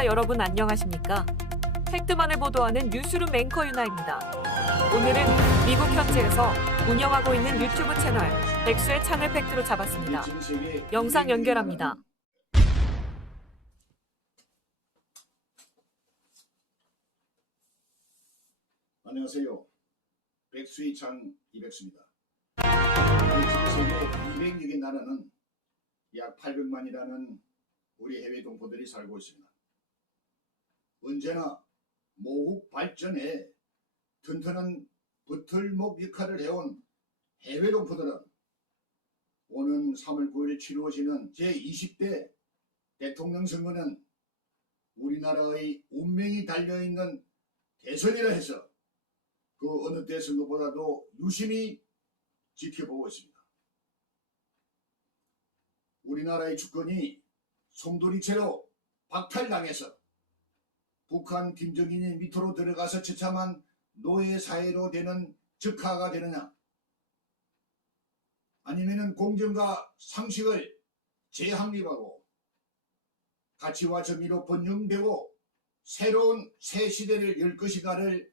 시청자 여러분 안녕하십니까? 팩트만을 보도하는 뉴스룸 앵커 유나입니다. 오늘은 미국 현지에서 운영하고 있는 유튜브 채널 백수의 창을 팩트로 잡았습니다. 영상 연결합니다. 안녕하세요. 백수의 창 이백수입니다. 전 세계 200여 개 나라는 약 800만이라는 우리 해외 동포들이 살고 있습니다. 언제나 모국 발전에 튼튼한 버틀목 역할을 해온 해외 동포들은 오는 3월 9일 치루어지는 제20대 대통령 선거는 우리나라의 운명이 달려있는 대선이라 해서 그 어느 때 선거보다도 유심히 지켜보고 있습니다. 우리나라의 주권이 송두리째로 박탈당해서 북한 김정인이 밑으로 들어가서 처참한 노예사회로 되는 적화가 되느냐, 아니면 공정과 상식을 재확립하고 가치와 정의로 번영되고 새로운 새 시대를 열 것인가를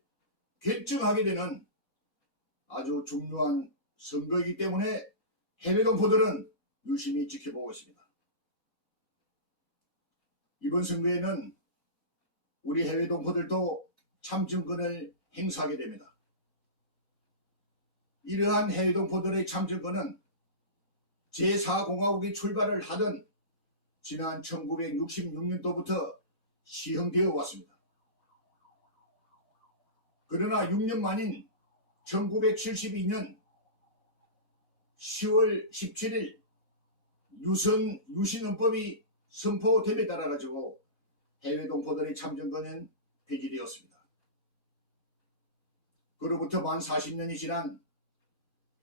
결정하게 되는 아주 중요한 선거이기 때문에 해외 동포들은 유심히 지켜보고 있습니다. 이번 선거에는 우리 해외 동포들도 참정권을 행사하게 됩니다. 이러한 해외 동포들의 참정권은 제4공화국이 출발을 하던 지난 1966년도부터 시행되어 왔습니다. 그러나 6년 만인 1972년 10월 17일 유신헌법이 선포됨에 따라 가지고 해외 동포들의 참정권은 폐지되었습니다. 그로부터 만 40년이 지난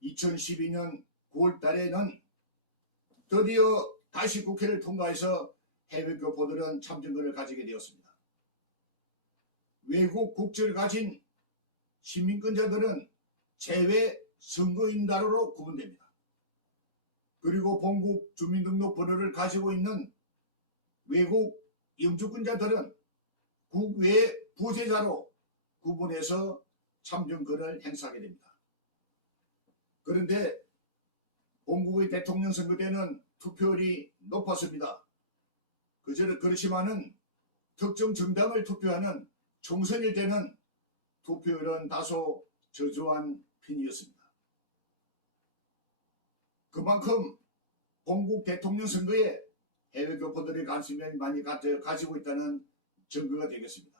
2012년 9월 달에는 드디어 다시 국회를 통과해서 해외 교포들은 참정권을 가지게 되었습니다. 외국 국적을 가진 시민권자들은 제외 선거인단으로 구분됩니다. 그리고 본국 주민등록번호를 가지고 있는 외국 영주권자들은 국외 부세자로 구분해서 참정권을 행사하게 됩니다. 그런데 본국의 대통령 선거 때는 투표율이 높았습니다. 그렇지만은 특정 정당을 투표하는 총선일 때는 투표율은 다소 저조한 편이었습니다. 그만큼 본국 대통령 선거에 해외 교포들의 관심을 많이 가지고 있다는 증거가 되겠습니다.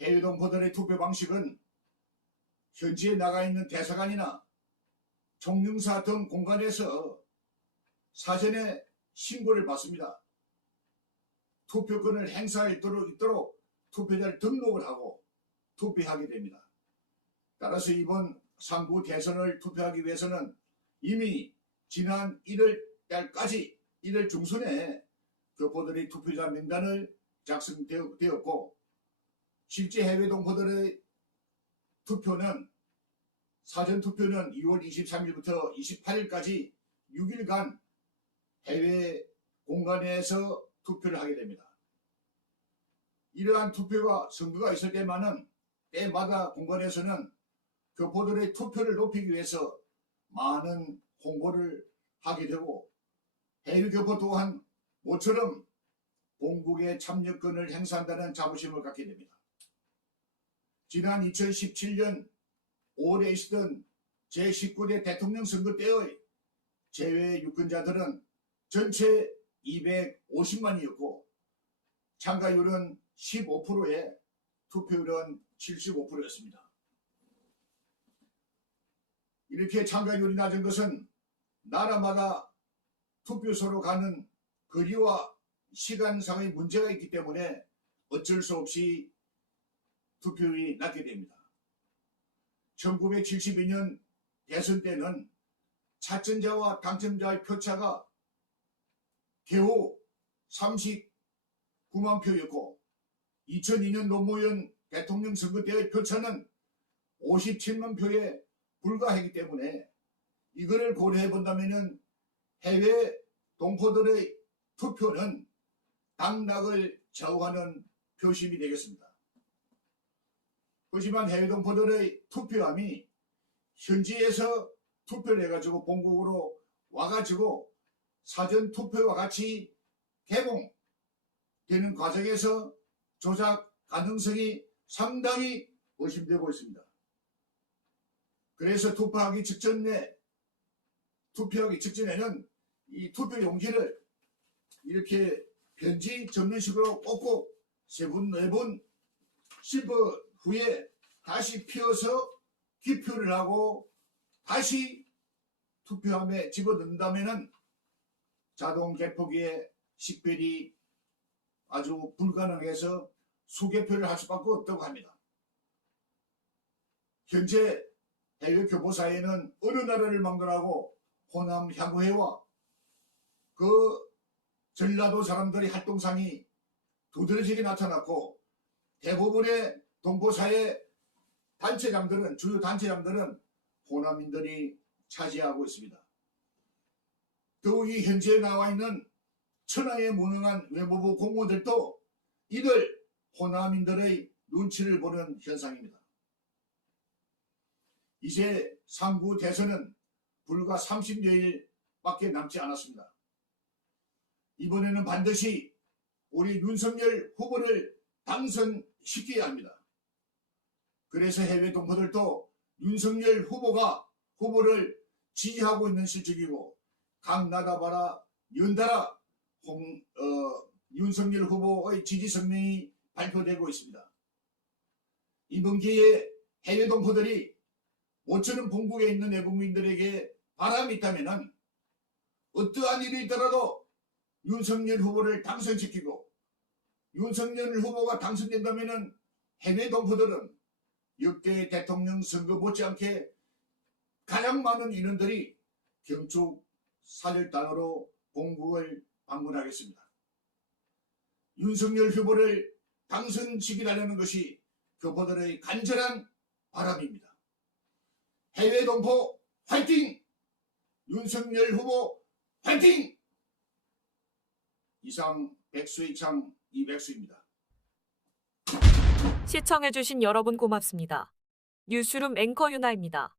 해외 동포들의 투표 방식은 현지에 나가 있는 대사관이나 총영사 등 공간에서 사전에 신고를 받습니다. 투표권을 행사할 수 있도록 투표자를 등록을 하고 투표하게 됩니다. 따라서 이번 상부 대선을 투표하기 위해서는 이미 지난 1월 달까지 1월 중순에 교포들의 투표자 명단을 작성되었고, 실제 해외 동포들의 투표는 사전 투표는 2월 23일부터 28일까지 6일간 해외 공간에서 투표를 하게 됩니다. 이러한 투표가 선거가 있을 때마다 공간에서는 교포들의 투표를 높이기 위해서 많은 홍보를 하게 되고, 해외 교포 또한 모처럼 본국의 참여권을 행사한다는 자부심을 갖게 됩니다. 지난 2017년 5월에 있었던 제19대 대통령 선거 때의 제외 유권자들은 전체 250만이었고 참가율은 15%에 투표율은 75%였습니다. 이렇게 참가율이 낮은 것은 나라마다 투표소로 가는 거리와 시간상의 문제가 있기 때문에 어쩔 수 없이 투표율이 낮게 됩니다. 1972년 대선 때는 차천자와 당첨자의 표차가 겨우 39만 표였고 2002년 노무현 대통령 선거 때의 표차는 57만 표에 불과하기 때문에 이거를 고려해 본다면 해외 동포들의 투표는 당락을 좌우하는 표심이 되겠습니다. 하지만 해외 동포들의 투표함이 현지에서 투표를 해가지고 본국으로 와가지고 사전 투표와 같이 개봉되는 과정에서 조작 가능성이 상당히 의심되고 있습니다. 그래서 투표하기 직전에는 이 투표 용지를 이렇게 편지 접는 식으로 꽂고 3분, 4분 씹어 후에 다시 피워서 기표를 하고 다시 투표함에 집어넣는다면 자동 개표기에 식별이 아주 불가능해서 수개표를 할 수밖에 없다고 합니다. 현재 해외 교보사에는 어느 나라를 막론하고 호남 향후회와 그 전라도 사람들의 활동상이 두드러지게 나타났고 대부분의 동포사회 단체장들은 주요 단체장들은 호남인들이 차지하고 있습니다. 더욱이 현재 나와 있는 천하에 무능한 외무부 공무원들도 이들 호남인들의 눈치를 보는 현상입니다. 이제 3구 대선은 불과 30여일밖에 남지 않았습니다. 이번에는 반드시 우리 윤석열 후보를 당선시켜야 합니다. 그래서 해외 동포들도 윤석열 후보를 지지하고 있는 실정이고 각 나라마다 연달아 윤석열 후보의 지지 성명이 발표되고 있습니다. 이번 기회에 해외 동포들이 모처럼 본국에 있는 내국민들에게 바람이 있다면 어떠한 일이 있더라도 윤석열 후보를 당선시키고 윤석열 후보가 당선된다면 해외 동포들은 역대 대통령 선거 못지않게 가장 많은 인원들이 경축 사절단으로 본국을 방문하겠습니다. 윤석열 후보를 당선시키라는 것이 교포들의 간절한 바람입니다. 해외 동포 화이팅! 윤석열 후보 화이팅! 이상 백수의 창 이백수입니다. 시청해주신 여러분 고맙습니다. 뉴스룸 앵커 유나입니다.